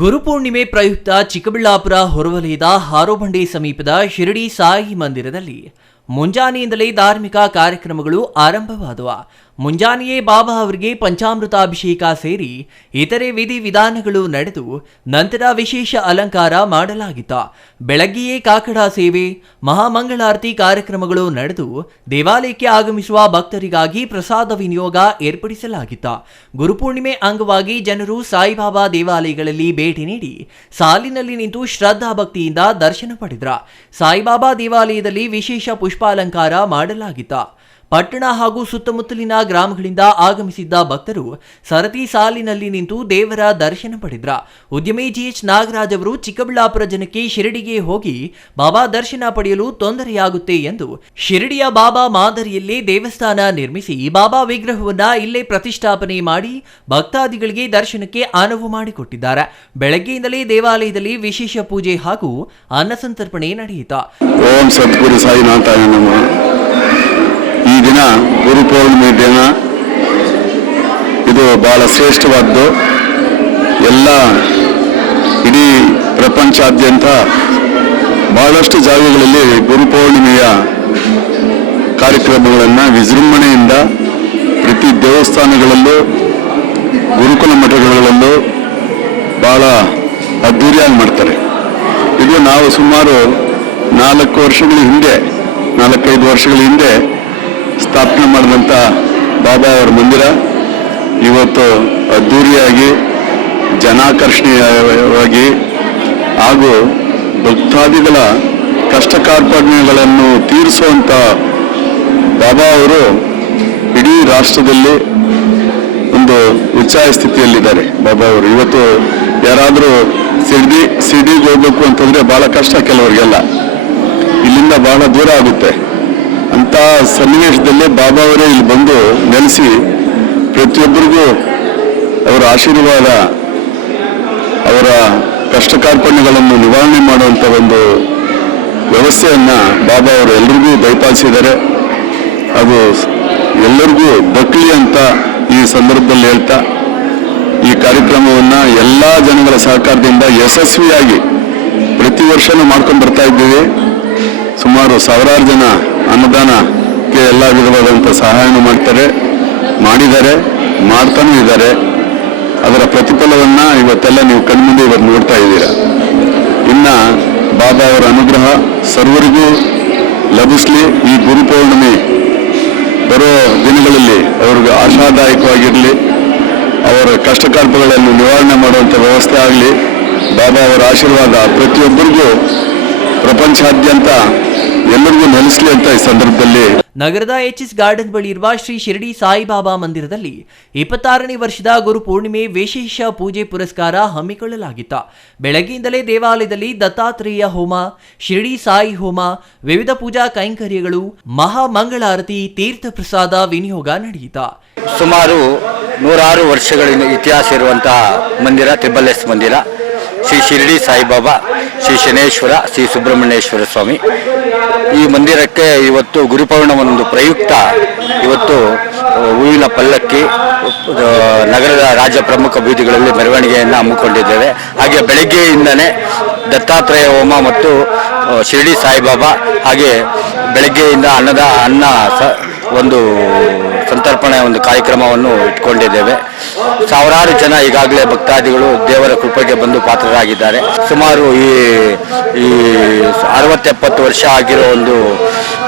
ಗುರುಪೂರ್ಣಿಮೆ ಪ್ರಯುಕ್ತ ಚಿಕ್ಕಬಳ್ಳಾಪುರ ಹೊರವಲಯದ ಹಾರೋಬಂಡೆ ಸಮೀಪದ ಶಿರಡಿ ಸಾಯಿ ಮಂದಿರದಲ್ಲಿ ಮುಂಜಾನೆಯಿಂದಲೇ ಧಾರ್ಮಿಕ ಕಾರ್ಯಕ್ರಮಗಳು ಆರಂಭವಾದವು. ಮುಂಜಾನೆಯೇ ಬಾಬಾ ಅವರಿಗೆ ಪಂಚಾಮೃತಾಭಿಷೇಕ ಸೇರಿ ಇತರೆ ವಿಧಿವಿಧಾನಗಳು ನಡೆದು ನಂತರ ವಿಶೇಷ ಅಲಂಕಾರ ಮಾಡಲಾಗಿತ್ತು. ಬೆಳಗ್ಗೆಯೇ ಕಾಕಡ ಸೇವೆ, ಮಹಾಮಂಗಳಾರತಿ ಕಾರ್ಯಕ್ರಮಗಳು ನಡೆದು ದೇವಾಲಯಕ್ಕೆ ಆಗಮಿಸುವ ಭಕ್ತರಿಗಾಗಿ ಪ್ರಸಾದ ವಿನಿಯೋಗ ಏರ್ಪಡಿಸಲಾಗಿತ್ತು. ಗುರುಪೂರ್ಣಿಮೆ ಅಂಗವಾಗಿ ಜನರು ಸಾಯಿಬಾಬಾ ದೇವಾಲಯಗಳಲ್ಲಿ ಭೇಟಿ ನೀಡಿ ಸಾಲಿನಲ್ಲಿ ನಿಂತು ಶ್ರದ್ಧಾ ಭಕ್ತಿಯಿಂದ ದರ್ಶನ ಪಡೆದರು. ಸಾಯಿಬಾಬಾ ದೇವಾಲಯದಲ್ಲಿ ವಿಶೇಷ ಪುಷ್ಪಾಲಂಕಾರ ಮಾಡಲಾಗಿತ್ತು. ಪಟ್ಟಣ ಹಾಗೂ ಸುತ್ತಮುತ್ತಲಿನ ಗ್ರಾಮಗಳಿಂದ ಆಗಮಿಸಿದ್ದ ಭಕ್ತರು ಸರತಿ ಸಾಲಿನಲ್ಲಿ ನಿಂತು ದೇವರ ದರ್ಶನ ಪಡೆದರು. ಉದ್ಯಮಿ ಜಿಎಚ್ ನಾಗರಾಜ್ ಅವರು ಚಿಕ್ಕಬಳ್ಳಾಪುರ ಜನಕ್ಕೆ ಶಿರಡಿಗೆ ಹೋಗಿ ಬಾಬಾ ದರ್ಶನ ಪಡೆಯಲು ತೊಂದರೆಯಾಗುತ್ತೆ ಎಂದು ಶಿರಡಿಯ ಬಾಬಾ ಮಾದರಿಯಲ್ಲೇ ದೇವಸ್ಥಾನ ನಿರ್ಮಿಸಿ ಬಾಬಾ ವಿಗ್ರಹವನ್ನ ಇಲ್ಲೇ ಪ್ರತಿಷ್ಠಾಪನೆ ಮಾಡಿ ಭಕ್ತಾದಿಗಳಿಗೆ ದರ್ಶನಕ್ಕೆ ಅನುವು ಮಾಡಿಕೊಟ್ಟಿದ್ದಾರೆ. ಬೆಳಗ್ಗೆಯಿಂದಲೇ ದೇವಾಲಯದಲ್ಲಿ ವಿಶೇಷ ಪೂಜೆ ಹಾಗೂ ಅನ್ನಸಂತರ್ಪಣೆ ನಡೆಯಿತು. ಓಂ ಸದ್ಗುರು ಸಾಯಿನಾಥಾಯ ನಮಃ. ಈ ದಿನ ಗುರುಪೌರ್ಣಿಮೆ ದಿನ, ಇದು ಬಹಳ ಶ್ರೇಷ್ಠವಾದ್ದು. ಎಲ್ಲ ಇಡೀ ಪ್ರಪಂಚಾದ್ಯಂತ ಬಹಳಷ್ಟು ಜಾಗಗಳಲ್ಲಿ ಗುರುಪೌರ್ಣಿಮೆಯ ಕಾರ್ಯಕ್ರಮಗಳನ್ನು ವಿಜೃಂಭಣೆಯಿಂದ ಪ್ರತಿ ದೇವಸ್ಥಾನಗಳಲ್ಲೂ ಗುರುಕುಲ ಮಠಗಳಲ್ಲೂ ಬಹಳ ಅದ್ಧೂರಿಯಾಗಿ ಮಾಡ್ತಾರೆ. ಇದು ನಾವು ಸುಮಾರು 4-5 ವರ್ಷಗಳ ಹಿಂದೆ ಸ್ಥಾಪನೆ ಮಾಡಿದಂಥ ಬಾಬಾ ಅವರ ಮಂದಿರ ಇವತ್ತು ಅದ್ಧೂರಿಯಾಗಿ ಜನಾಕರ್ಷಣೀಯವಾಗಿ ಹಾಗೂ ಭಕ್ತಾದಿಗಳ ಕಷ್ಟ ಕಾರ್ಪಣ್ಯಗಳನ್ನು ತೀರಿಸುವಂಥ ಬಾಬಾ ಅವರು ಇಡೀ ರಾಷ್ಟ್ರದಲ್ಲಿ ಒಂದು ಉಚ್ಚಾಯ ಸ್ಥಿತಿಯಲ್ಲಿದ್ದಾರೆ. ಬಾಬಾ ಅವರು ಇವತ್ತು ಯಾರಾದರೂ ಸಿಡಿಗೆ ಹೋಗ್ಬೇಕು ಅಂತಂದರೆ ಭಾಳ ಕಷ್ಟ, ಕೆಲವರಿಗೆಲ್ಲ ಇಲ್ಲಿಂದ ಬಹಳ ದೂರ ಆಗುತ್ತೆ. ಅಂಥ ಸನ್ನಿವೇಶದಲ್ಲಿ ಬಾಬಾ ಅವರೇ ಇಲ್ಲಿ ಬಂದು ನೆಲೆಸಿ ಪ್ರತಿಯೊಬ್ಬರಿಗೂ ಅವರ ಆಶೀರ್ವಾದ, ಅವರ ಕಷ್ಟ ಕಾರ್ಪಣ್ಯಗಳನ್ನು ನಿವಾರಣೆ ಮಾಡುವಂಥ ಒಂದು ವ್ಯವಸ್ಥೆಯನ್ನು ಬಾಬಾ ಅವರು ಎಲ್ರಿಗೂ ದಯಪಾಲಿಸಿದ್ದಾರೆ. ಅದು ಎಲ್ಲರಿಗೂ ದಕ್ಕಲಿ ಅಂತ ಈ ಸಂದರ್ಭದಲ್ಲಿ ಹೇಳ್ತಾ, ಈ ಕಾರ್ಯಕ್ರಮವನ್ನು ಎಲ್ಲ ಜನಗಳ ಸಹಕಾರದಿಂದ ಯಶಸ್ವಿಯಾಗಿ ಪ್ರತಿ ವರ್ಷನೂ ಮಾಡ್ಕೊಂಡು ಬರ್ತಾ ಇದ್ದೀವಿ. ಸುಮಾರು ಸಾವಿರಾರು ಜನ ಅನ್ನದಾನಕ್ಕೆ ಎಲ್ಲ ವಿಧವಾದಂಥ ಸಹಾಯನೂ ಮಾಡಿದ್ದಾರೆ, ಮಾಡ್ತಾನೂ ಇದ್ದಾರೆ. ಅದರ ಪ್ರತಿಫಲವನ್ನು ಇವತ್ತೆಲ್ಲ ನೀವು ಕಣ್ಮುಂದೆ ಇವತ್ತು ನೋಡ್ತಾ ಇದ್ದೀರಾ. ಇನ್ನು ಬಾಬಾ ಅವರ ಅನುಗ್ರಹ ಸರ್ವರಿಗೂ ಲಭಿಸಲಿ. ಈ ಗುರುಪೌರ್ಣಿಮೆ ಬರೋ ದಿನಗಳಲ್ಲಿ ಅವ್ರಿಗೆ ಆಶಾದಾಯಕವಾಗಿರಲಿ, ಅವರ ಕಷ್ಟಕಾರ್ಪಗಳನ್ನು ನಿವಾರಣೆ ಮಾಡುವಂಥ ವ್ಯವಸ್ಥೆ ಆಗಲಿ. ಬಾಬಾ ಅವರ ಆಶೀರ್ವಾದ ಪ್ರತಿಯೊಬ್ಬರಿಗೂ ಪ್ರಪಂಚಾದ್ಯಂತ ಎಲ್ಲರಿಗೂ ನೆಲೆಸಲಿ ಅಂತ ಈ ಸಂದರ್ಭದಲ್ಲಿ. ನಗರದ ಎಚ್ಎಸ್ ಗಾರ್ಡನ್ ಬಳಿ ಇರುವ ಶ್ರೀ ಶಿರಡಿ ಸಾಯಿಬಾಬಾ ಮಂದಿರದಲ್ಲಿ 26ನೇ ವರ್ಷದ ಗುರು ಪೂರ್ಣಿಮೆ ವಿಶೇಷ ಪೂಜೆ ಪುರಸ್ಕಾರ ಹಮ್ಮಿಕೊಳ್ಳಲಾಗಿತ್ತು. ಬೆಳಗ್ಗೆಯಿಂದಲೇ ದೇವಾಲಯದಲ್ಲಿ ದತ್ತಾತ್ರೇಯ ಹೋಮ, ಶಿರಡಿ ಸಾಯಿ ಹೋಮ, ವಿವಿಧ ಪೂಜಾ ಕೈಂಕರ್ಯಗಳು, ಮಹಾಮಂಗಳಾರತಿ, ತೀರ್ಥ ಪ್ರಸಾದ ವಿನಿಯೋಗ ನಡೆಯಿತು. ಸುಮಾರು 106 ವರ್ಷಗಳಿಂದ ಇತಿಹಾಸ ಇರುವಂತಹ ಮಂದಿರ ತ್ರಿಬಲ್ ಎಸ್ ಮಂದಿರ, ಶ್ರೀ ಶಿರಡಿ ಸಾಯಿಬಾಬಾ, ಶ್ರೀ ಶನೇಶ್ವರ, ಶ್ರೀ ಸುಬ್ರಹ್ಮಣ್ಯೇಶ್ವರ ಸ್ವಾಮಿ. ಈ ಮಂದಿರಕ್ಕೆ ಇವತ್ತು ಗುರುಪೌರ್ಣಿಮೆಯೊಂದು ಪ್ರಯುಕ್ತ ಇವತ್ತು ಹೂವಿನ ಪಲ್ಲಕ್ಕಿ ನಗರದ ರಾಜ್ಯ ಪ್ರಮುಖ ಬೀದಿಗಳಲ್ಲಿ ಮೆರವಣಿಗೆಯನ್ನು ಹಮ್ಮಿಕೊಂಡಿದ್ದೇವೆ. ಹಾಗೆ ಬೆಳಗ್ಗೆಯಿಂದನೇ ದತ್ತಾತ್ರೇಯ ಹೋಮ ಮತ್ತು ಶಿರಡಿ ಸಾಯಿಬಾಬಾ, ಹಾಗೆ ಬೆಳಗ್ಗೆಯಿಂದ ಒಂದು ಸಂತರ್ಪಣೆ ಒಂದು ಕಾರ್ಯಕ್ರಮವನ್ನು ಇಟ್ಕೊಂಡಿದ್ದೇವೆ. ಸಾವಿರಾರು ಜನ ಈಗಾಗಲೇ ಭಕ್ತಾದಿಗಳು ದೇವರ ಕೃಪೆಗೆ ಬಂದು ಪಾತ್ರರಾಗಿದ್ದಾರೆ. ಸುಮಾರು ಈ 60-70 ವರ್ಷ ಆಗಿರೋ ಒಂದು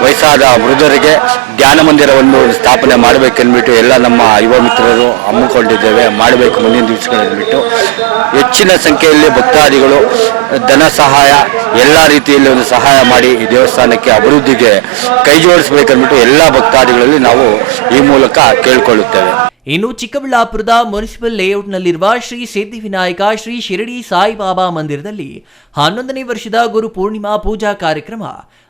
ವಯಸ್ಸಾದ ವೃದ್ಧರಿಗೆ ಧ್ಯಾನ ಮಂದಿರವನ್ನು ಸ್ಥಾಪನೆ ಮಾಡಬೇಕೆಂದ್ಬಿಟ್ಟು ಎಲ್ಲ ನಮ್ಮ ಯುವ ಮಿತ್ರರು ಹಮ್ಮಿಕೊಂಡಿದ್ದೇವೆ. ಮಾಡಬೇಕು ಮುಂದಿನ ದಿವಸಗಳನ್ಬಿಟ್ಟು ಹೆಚ್ಚಿನ ಸಂಖ್ಯೆಯಲ್ಲಿ ಭಕ್ತಾದಿಗಳು ಧನ ಸಹಾಯ ಎಲ್ಲ ರೀತಿಯಲ್ಲಿ ಒಂದು ಸಹಾಯ ಮಾಡಿ ಈ ದೇವಸ್ಥಾನಕ್ಕೆ ಅಭಿವೃದ್ಧಿಗೆ ಕೈ ಜೋಡಿಸಬೇಕೆಂದ್ಬಿಟ್ಟು ಎಲ್ಲ ಭಕ್ತಾದಿಗಳಲ್ಲಿ ನಾವು ಈ ಮೂಲಕ ಕೇಳಿಕೊಳ್ಳುತ್ತೇವೆ. ಇನ್ನು ಚಿಕ್ಕಬಳ್ಳಾಪುರದ ಮುನ್ಸಿಪಲ್ ಲೇಔಟ್ನಲ್ಲಿರುವ ಶ್ರೀ ಸಿದ್ಧಿವಿನಾಯಕ ಶ್ರೀ ಶಿರಡಿ ಸಾಯಿಬಾಬಾ ಮಂದಿರದಲ್ಲಿ 11ನೇ ವರ್ಷದ ಗುರು ಪೂರ್ಣಿಮಾ ಪೂಜಾ ಕಾರ್ಯಕ್ರಮ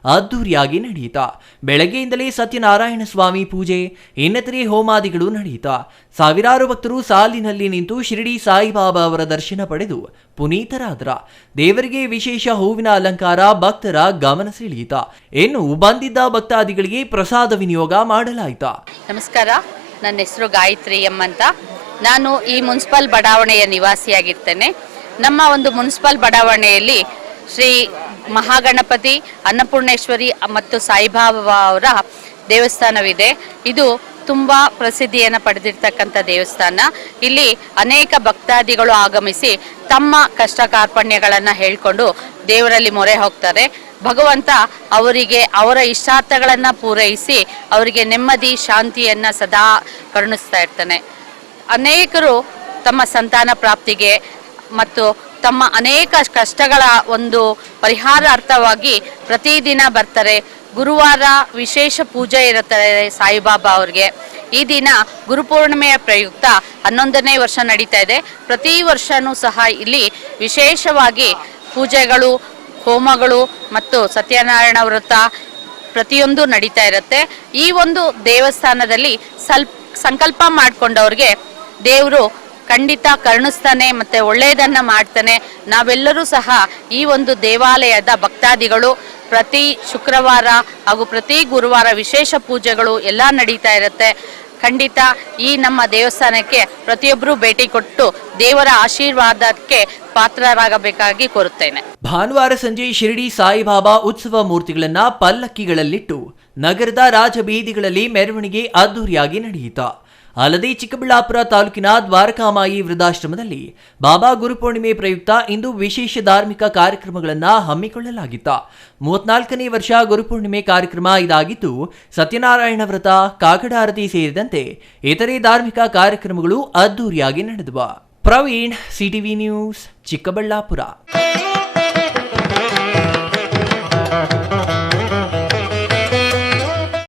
ಅದ್ದೂರಿಯಾಗಿ ನಡೆಯಿತು. ಬೆಳಗ್ಗೆಯಿಂದಲೇ ಸತ್ಯನಾರಾಯಣ ಸ್ವಾಮಿ ಪೂಜೆ, ಇನ್ನಿತರೆ ಹೋಮಾದಿಗಳು ನಡೆಯಿತು. ಸಾವಿರಾರು ಭಕ್ತರು ಸಾಲಿನಲ್ಲಿ ನಿಂತು ಶಿರಡಿ ಸಾಯಿಬಾಬಾ ಅವರ ದರ್ಶನ ಪಡೆದು ಪುನೀತರಾದ್ರ. ದೇವರಿಗೆ ವಿಶೇಷ ಹೂವಿನ ಅಲಂಕಾರ ಭಕ್ತರ ಗಮನ ಸೆಳೆಯಿತು. ಇನ್ನು ಬಂದಿದ್ದ ಭಕ್ತಾದಿಗಳಿಗೆ ಪ್ರಸಾದ ವಿನಿಯೋಗ ಮಾಡಲಾಯಿತು. ನಮಸ್ಕಾರ, ನನ್ನ ಹೆಸರು ಗಾಯತ್ರಿ ಎಂ ಅಂತ. ನಾನು ಈ ಮುನ್ಸಿಪಲ್ ಬಡಾವಣೆಯ ನಿವಾಸಿಯಾಗಿರ್ತೇನೆ. ನಮ್ಮ ಒಂದು ಮುನ್ಸಿಪಲ್ ಬಡಾವಣೆಯಲ್ಲಿ ಶ್ರೀ ಮಹಾಗಣಪತಿ, ಅನ್ನಪೂರ್ಣೇಶ್ವರಿ ಮತ್ತು ಸಾಯಿಬಾಬಾ ಅವರ ದೇವಸ್ಥಾನವಿದೆ. ಇದು ತುಂಬ ಪ್ರಸಿದ್ಧಿಯನ್ನು ಪಡೆದಿರ್ತಕ್ಕಂಥ ದೇವಸ್ಥಾನ. ಇಲ್ಲಿ ಅನೇಕ ಭಕ್ತಾದಿಗಳು ಆಗಮಿಸಿ ತಮ್ಮ ಕಷ್ಟ ಕಾರ್ಪಣ್ಯಗಳನ್ನು ಹೇಳ್ಕೊಂಡು ದೇವರಲ್ಲಿ ಮೊರೆ ಹೋಗ್ತಾರೆ. ಭಗವಂತ ಅವರಿಗೆ ಅವರ ಇಷ್ಟಾರ್ಥಗಳನ್ನು ಪೂರೈಸಿ ಅವರಿಗೆ ನೆಮ್ಮದಿ ಶಾಂತಿಯನ್ನು ಸದಾ ಕರುಣಿಸ್ತಾ ಇರ್ತಾನೆ. ಅನೇಕರು ತಮ್ಮ ಸಂತಾನ ಪ್ರಾಪ್ತಿಗೆ ಮತ್ತು ತಮ್ಮ ಅನೇಕ ಕಷ್ಟಗಳ ಒಂದು ಪರಿಹಾರಾರ್ಥವಾಗಿ ಪ್ರತಿದಿನ ಬರ್ತಾರೆ. ಗುರುವಾರ ವಿಶೇಷ ಪೂಜೆ ಇರುತ್ತದೆ ಸಾಯಿಬಾಬಾ ಅವ್ರಿಗೆ. ಈ ದಿನ ಗುರುಪೂರ್ಣಿಮೆಯ ಪ್ರಯುಕ್ತ 11ನೇ ವರ್ಷ ನಡೀತಾ ಇದೆ. ಪ್ರತಿ ವರ್ಷವೂ ಸಹ ಇಲ್ಲಿ ವಿಶೇಷವಾಗಿ ಪೂಜೆಗಳು, ಹೋಮಗಳು ಮತ್ತು ಸತ್ಯನಾರಾಯಣ ವ್ರತ ಪ್ರತಿಯೊಂದು ನಡೀತಾ ಇರುತ್ತೆ. ಈ ಒಂದು ದೇವಸ್ಥಾನದಲ್ಲಿ ಸಂಕಲ್ಪ ಮಾಡಿಕೊಂಡವ್ರಿಗೆ ದೇವರು ಖಂಡಿತ ಕರುಣಿಸ್ತಾನೆ ಮತ್ತು ಒಳ್ಳೆಯದನ್ನು ಮಾಡ್ತಾನೆ. ನಾವೆಲ್ಲರೂ ಸಹ ಈ ಒಂದು ದೇವಾಲಯದ ಭಕ್ತಾದಿಗಳು ಪ್ರತಿ ಶುಕ್ರವಾರ ಹಾಗೂ ಪ್ರತಿ ಗುರುವಾರ ವಿಶೇಷ ಪೂಜೆಗಳು ಎಲ್ಲ ನಡೀತಾ ಇರುತ್ತೆ. ಖಂಡಿತ ಈ ನಮ್ಮ ದೇವಸ್ಥಾನಕ್ಕೆ ಪ್ರತಿಯೊಬ್ಬರೂ ಭೇಟಿ ಕೊಟ್ಟು ದೇವರ ಆಶೀರ್ವಾದಕ್ಕೆ ಪಾತ್ರರಾಗಬೇಕಾಗಿ ಕೋರುತ್ತೇನೆ. ಭಾನುವಾರ ಸಂಜೆ ಶಿರಡಿ ಸಾಯಿಬಾಬಾ ಉತ್ಸವ ಮೂರ್ತಿಗಳನ್ನ ಪಲ್ಲಕ್ಕಿಗಳಲ್ಲಿಟ್ಟು ನಗರದ ರಾಜಬೀದಿಗಳಲ್ಲಿ ಮೆರವಣಿಗೆ ಅದ್ದೂರಿಯಾಗಿ ನಡೆಯಿತು. ಅಲ್ಲದೆ ಚಿಕ್ಕಬಳ್ಳಾಪುರ ತಾಲೂಕಿನ ದ್ವಾರಕಾಮಾಯಿ ವೃದ್ಧಾಶ್ರಮದಲ್ಲಿ ಬಾಬಾ ಗುರುಪೂರ್ಣಿಮೆ ಪ್ರಯುಕ್ತ ಇಂದು ವಿಶೇಷ ಧಾರ್ಮಿಕ ಕಾರ್ಯಕ್ರಮಗಳನ್ನು ಹಮ್ಮಿಕೊಳ್ಳಲಾಗಿತ್ತು. 34ನೇ ವರ್ಷ ಗುರುಪೂರ್ಣಿಮೆ ಕಾರ್ಯಕ್ರಮ ಇದಾಗಿದ್ದು, ಸತ್ಯನಾರಾಯಣ ವ್ರತ, ಕಾಕಡಾರತಿ ಸೇರಿದಂತೆ ಇತರೆ ಧಾರ್ಮಿಕ ಕಾರ್ಯಕ್ರಮಗಳು ಅದ್ದೂರಿಯಾಗಿ ನಡೆದವು. Praveen, CTV news, Chikkaballapur.